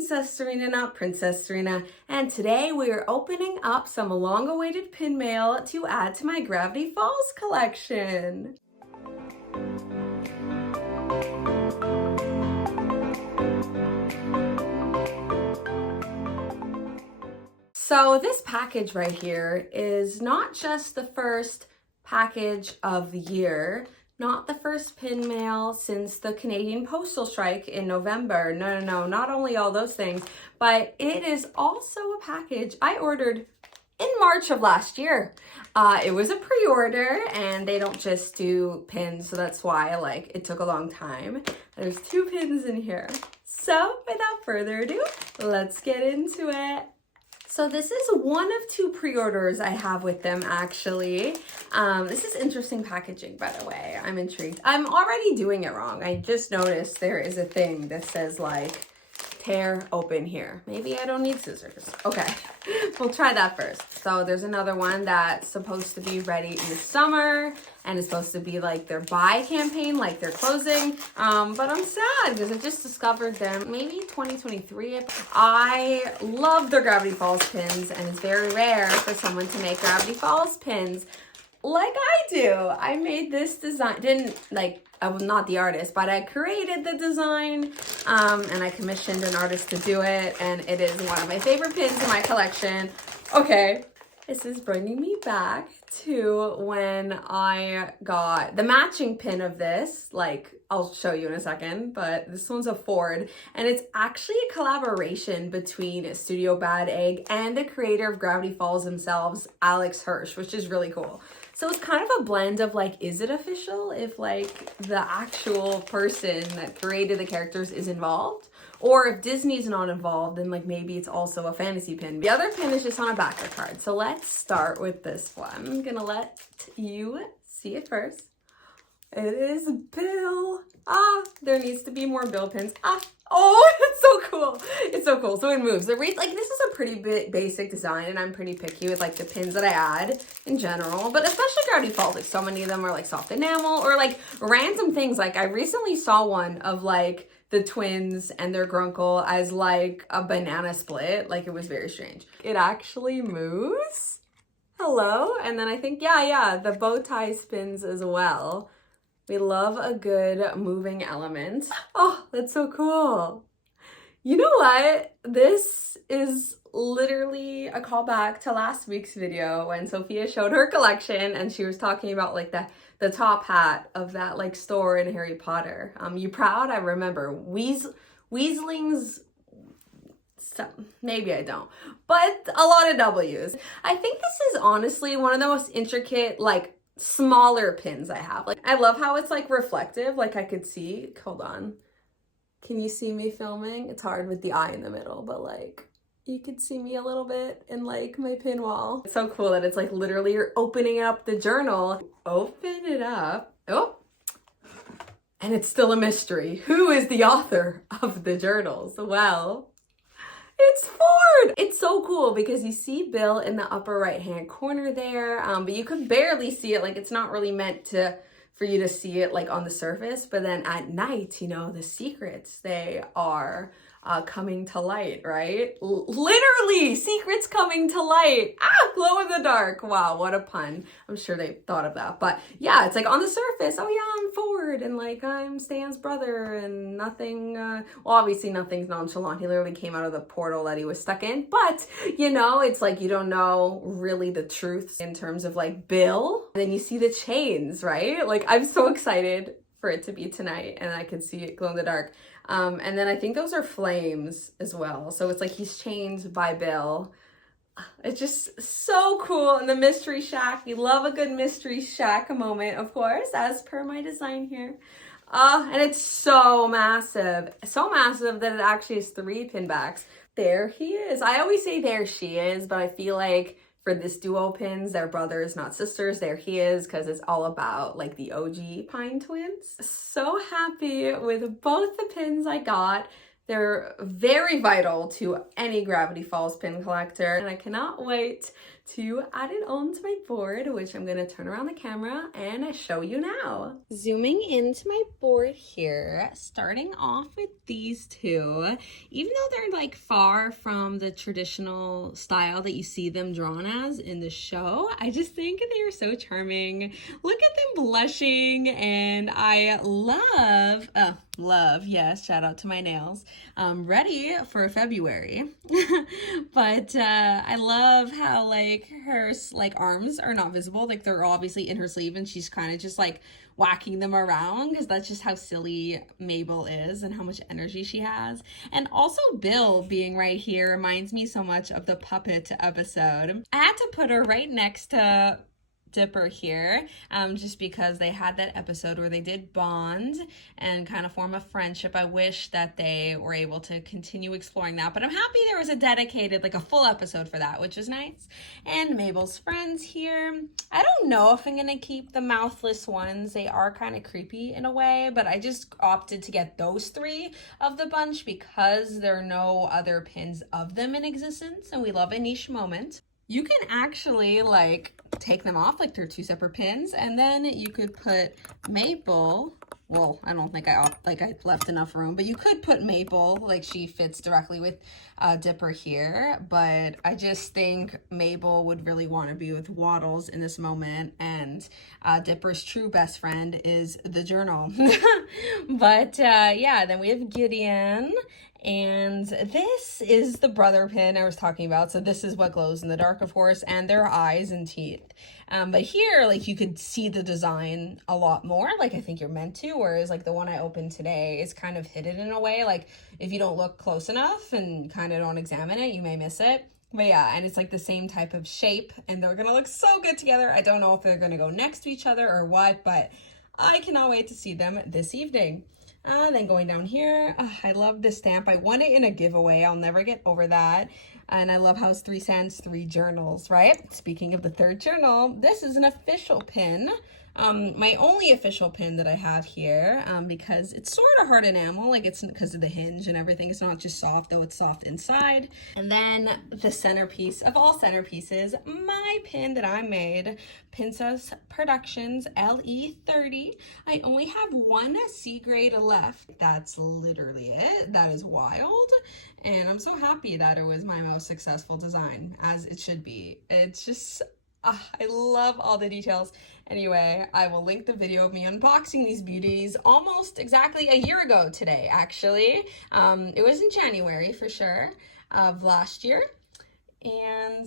Princess Serena, not Princess Serena, and today we are opening up some long-awaited pin mail to add to my Gravity Falls collection. So this package right here is not just the first package of the year, not the first pin mail since the Canadian postal strike in November. No, not only all those things, but it is also a package I ordered in March of last year. It was a pre-order and they don't just do pins, so that's why it took a long time. There's 2 pins in here. So without further ado, let's get into it. So this is one of 2 pre-orders I have with them, actually. This is interesting packaging, by the way. I'm intrigued. I'm already doing it wrong. I just noticed there is a thing that says tear open here. Maybe I don't need scissors. Okay, we'll try that first. So there's another one that's supposed to be ready in the summer and it's supposed to be their buy campaign, their closing. But I'm sad because I just discovered them maybe 2023. I love their Gravity Falls pins and it's very rare for someone to make Gravity Falls pins like I do. I made this design, I was not the artist, but I created the design and I commissioned an artist to do it, and it is one of my favorite pins in my collection. Okay, this is bringing me back to when I got the matching pin of this. I'll show you in a second, but this one's a Ford, and it's actually a collaboration between Studio Bad Egg and the creator of Gravity Falls themselves, Alex Hirsch, which is really cool. So it's kind of a blend of is it official if the actual person that created the characters is involved, or if Disney's not involved, then maybe it's also a fantasy pin. The other pin is just on a backer card. So let's start with this one. I'm gonna let you see it first. It is Bill. There needs to be more Bill pins. Oh, it's so cool. It's so cool. So it moves. This is a pretty basic design, and I'm pretty picky with the pins that I add in general, but especially Gravity Falls. So many of them are soft enamel or random things. I recently saw one of the twins and their grunkle as a banana split. It was very strange. It actually moves. Hello. And then I think, yeah, the bow tie spins as well. We love a good moving element. Oh, that's so cool. You know what? This is literally a callback to last week's video when Sophia showed her collection and she was talking about the top hat of that store in Harry Potter. You proud? I remember. Weaslings, maybe I don't, but a lot of W's. I think this is honestly one of the most intricate smaller pins I have. I love how it's reflective, I could see. Hold on, can you see me filming? It's hard with the eye in the middle, but you could see me a little bit in my pin wall. It's so cool that it's literally you're opening up the journal. Open it up. Oh, and it's still a mystery. Who is the author of the journals? Well, it's Ford. It's so cool because you see Bill in the upper right hand corner there, but you could barely see it. It's not really meant for you to see it on the surface, but then at night, the secrets, they are coming to light, right? Literally, secrets coming to light. Glow in the dark. Wow, what a pun. I'm sure they thought of that. But yeah, it's on the surface, oh yeah, I'm Ford, and I'm Stan's brother, and nothing, well, obviously nothing's nonchalant. He literally came out of the portal that he was stuck in. But, it's you don't know really the truth in terms of Bill. And then you see the chains, right? I'm so excited for it to be tonight, and I can see it glow in the dark. And then I think those are flames as well. So it's he's chained by Bill. It's just so cool. And the Mystery Shack, we love a good Mystery Shack moment, of course, as per my design here. And it's so massive that it actually has 3 pin backs. There he is. I always say there she is, but I feel for this duo pins, they're brothers, not sisters. There he is, because it's all about the OG Pine twins. So happy with both the pins I got. They're very vital to any Gravity Falls pin collector, and I cannot wait to add it onto my board, which I'm gonna turn around the camera and show you now. Zooming into my board here, starting off with these two. Even though they're like far from the traditional style that you see them drawn as in the show, I just think they are so charming. Look at them blushing, and I love, yes, shout out to my nails, ready for February. But I love how like her like arms are not visible, like they're obviously in her sleeve, and she's kind of just like whacking them around because that's just how silly Mabel is and how much energy she has. And also Bill being right here reminds me so much of the Puppet episode. I had to put her right next to Dipper here, just because they had that episode where they did bond and kind of form a friendship. I wish that they were able to continue exploring that, but I'm happy there was a dedicated, like a full episode for that, which was nice. And Mabel's friends here. I don't know if I'm gonna keep the mouthless ones. They are kind of creepy in a way, but I just opted to get those three of the bunch because there are no other pins of them in existence, and we love a niche moment. You can actually like take them off like they're two separate pins, and then you could put Mabel. Well, I don't think I left enough room, but you could put Mabel, like she fits directly with Dipper here, but I just think Mabel would really want to be with Waddles in this moment, and Dipper's true best friend is the journal. But yeah, then we have Gideon. And this is the brother pin I was talking about. So this is what glows in the dark, of course, and their eyes and teeth. But here, like, you could see the design a lot more, like I think you're meant to, whereas like the one I opened today is kind of hidden in a way. Like if you don't look close enough and kind of don't examine it, you may miss it. But yeah, and it's like the same type of shape, and they're gonna look so good together. I don't know if they're gonna go next to each other or what, but I cannot wait to see them this evening. Then going down here, I love this stamp. I won it in a giveaway. I'll never get over that. And I love how it's 3 cents, 3 journals, right? Speaking of the third journal, this is an official pin. My only official pin that I have here, because it's sort of hard enamel, like it's because of the hinge and everything. It's not just soft, though it's soft inside. And then the centerpiece of all centerpieces, my pin that I made, Princess Productions LE30. I only have one C grade left. That's literally it. That is wild. And I'm so happy that it was my most successful design, as it should be. It's just, I love all the details. Anyway, I will link the video of me unboxing these beauties almost exactly a year ago today, actually. It was in January for sure of last year. And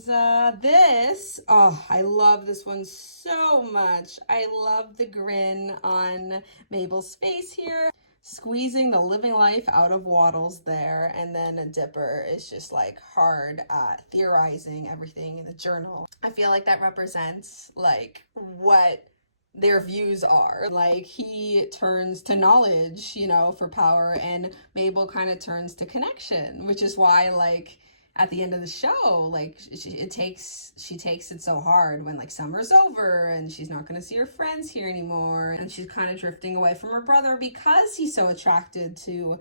this, oh, I love this one so much. I love the grin on Mabel's face here, squeezing the living life out of Waddles there, and then a Dipper is just like hard at theorizing everything in the journal. I feel like that represents like what their views are. Like he turns to knowledge, you know, for power, and Mabel kind of turns to connection, which is why like at the end of the show, like she takes it so hard when like summer's over and she's not going to see her friends here anymore, and she's kind of drifting away from her brother because he's so attracted to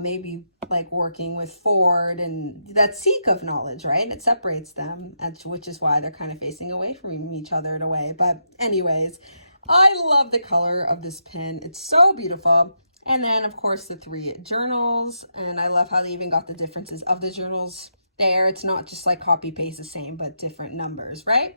maybe like working with Ford, and that seek of knowledge, right? It separates them, which is why they're kind of facing away from each other in a way. But anyways, I love the color of this pin. It's so beautiful. And then of course the 3 journals, and I love how they even got the differences of the journals there. It's not just like copy paste the same, but different numbers, right?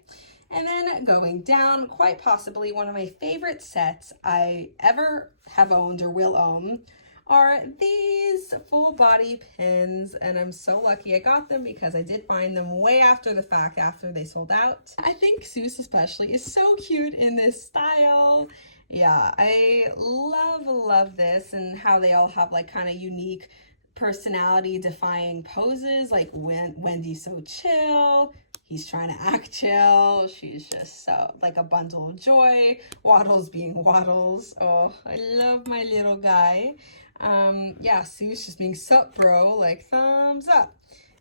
And then going down, quite possibly one of my favorite sets I ever have owned or will own are these full body pins, and I'm so lucky I got them because I did find them way after the fact, after they sold out. I think Seuss especially is so cute in this style. Yeah, I love this, and how they all have like kind of unique personality defying poses, like Wendy's so chill, he's trying to act chill, she's just so like a bundle of joy, Waddles being Waddles. Oh, I love my little guy. Yeah, Seuss just being sup bro, like thumbs up.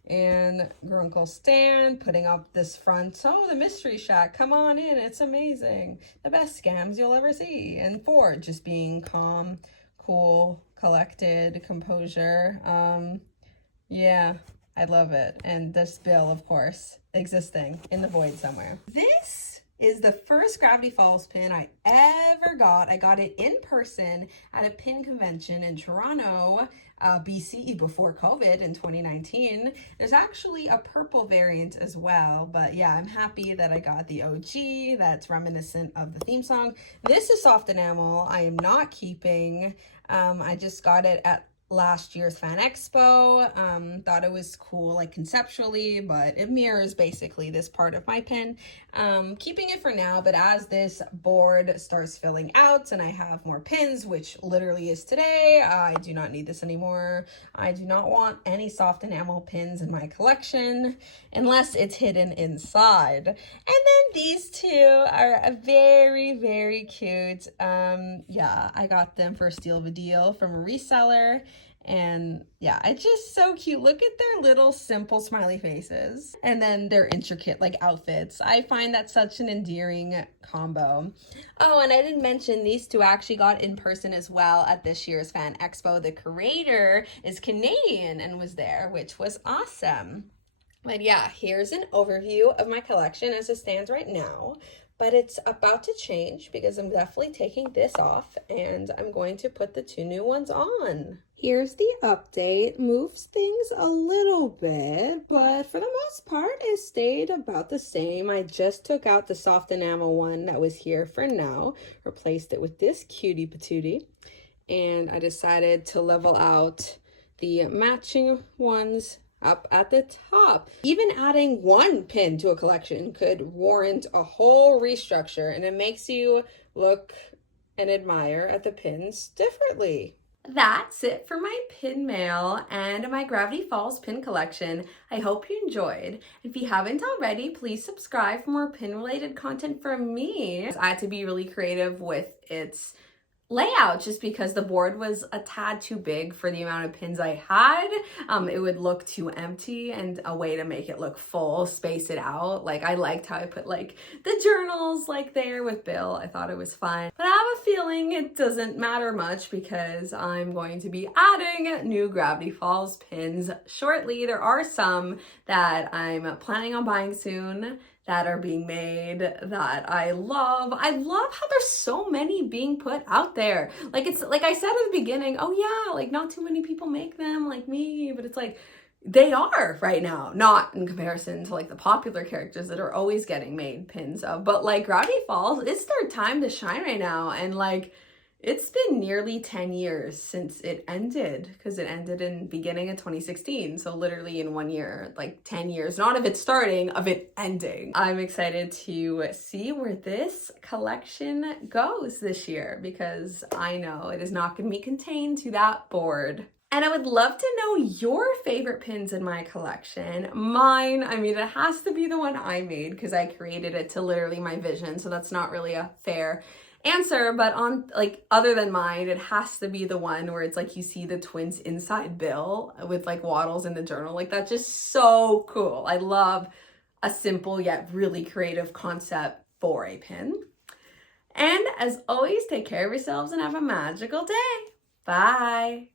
And Grunkle Stan putting up this front, oh, the Mystery Shack, come on in, it's amazing, the best scams you'll ever see. And Ford just being calm, cool, collected composure. Yeah, I love it. And this bill, of course, existing in the void somewhere. This is the first Gravity Falls pin I ever got. I got it in person at a pin convention in Toronto, BC, before COVID in 2019. There's actually a purple variant as well, but yeah, I'm happy that I got the OG that's reminiscent of the theme song. This is soft enamel. I am not keeping. I just got it at last year's Fan Expo. Thought it was cool, like conceptually, but it mirrors basically this part of my pin. Keeping it for now, but as this board starts filling out and I have more pins, which literally is today, I do not need this anymore. I do not want any soft enamel pins in my collection unless it's hidden inside. And then these two are very, very cute. Yeah, I got them for a steal of a deal from a reseller. And yeah, it's just so cute. Look at their little simple smiley faces and then their intricate like outfits. I find that such an endearing combo. Oh, and I didn't mention these two actually got in person as well at this year's Fan Expo. The curator is Canadian and was there, which was awesome. But yeah, here's an overview of my collection as it stands right now. But it's about to change because I'm definitely taking this off and I'm going to put the two new ones on. Here's the update. Moves things a little bit, but for the most part, it stayed about the same. I just took out the soft enamel one that was here for now, replaced it with this cutie patootie, and I decided to level out the matching ones up at the top. Even adding one pin to a collection could warrant a whole restructure, and it makes you look and admire at the pins differently. That's it for my pin mail and my Gravity Falls pin collection. I hope you enjoyed. If you haven't already, please subscribe for more pin related content from me. I had to be really creative with its layout just because the board was a tad too big for the amount of pins I had. It would look too empty, and a way to make it look full, space it out. Like I liked how I put like the journals like there with Bill. I thought it was fun, but I have a feeling it doesn't matter much because I'm going to be adding new Gravity Falls pins shortly. There are some that I'm planning on buying soon that are being made that I love. I love how there's so many being put out there. Like it's like I said at the beginning, oh yeah, like not too many people make them like me, but it's like they are right now, not in comparison to like the popular characters that are always getting made pins of, but like Gravity Falls, it's their time to shine right now. And like it's been nearly 10 years since it ended, because it ended in beginning of 2016. So literally in 1 year, like 10 years, not of it starting, of it ending. I'm excited to see where this collection goes this year because I know it is not going to be contained to that board. And I would love to know your favorite pins in my collection. Mine, I mean, it has to be the one I made because I created it to literally my vision. So that's not really a fair answer, but on like other than mine, it has to be the one where it's like you see the twins inside Bill with like waddles in the journal. Like that's just so cool. I love a simple yet really creative concept for a pin. And as always, take care of yourselves and have a magical day. Bye.